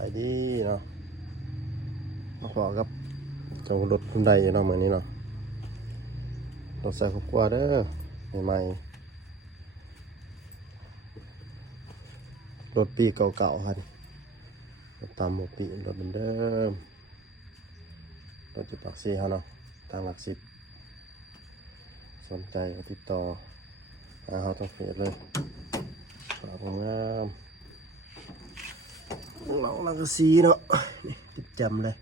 ไปดีเนาะมาขอกับเจ้ารถคุณใดเนาะเหมือนนี้เนาะรถใส่ขบกว่าเด้อใหม่ๆรถปีเก่าๆครับรถตามหมดปีรถเดิมรถจุดปักซีเขาเนาะทางหลักสิบสนใจก็ติดต่อหาเขาต้องเฟซเลยฝากงามเราลังกะซีเนาะนี่ติดจำเลย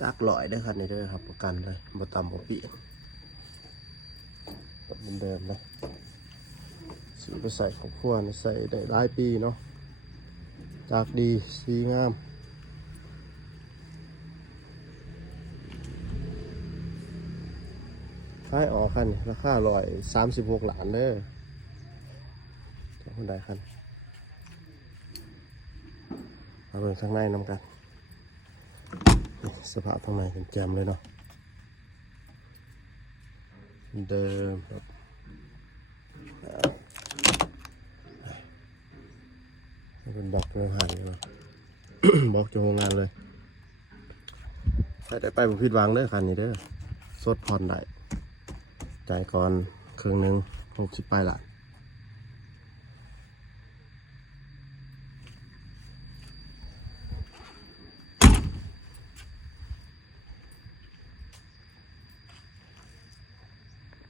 จากลอยได้ครับนี่เด้อครับประกันเลยบ่ต่ำบ่ปีรถเดิมนะซื้อไปใส่ของขั้วใส่ได้หลายปีเนาะจากดีสีงามขายออกคันราคา136 ล้านเด้อเจ้าคนใดคันมาเบิ่งข้างในนำกันสภาพข้างในเป็นแจ่มเลยเนาะเดิมครับเป็นบอกโรงงานเลยเนาะ บอกจะโรงงานเลยได้ไปผมผิดหวังเด้อคันนี้เด้อสดผ่อนได้จ่ายก่อนครึ่งหนึ่ง60 ปลายล้าน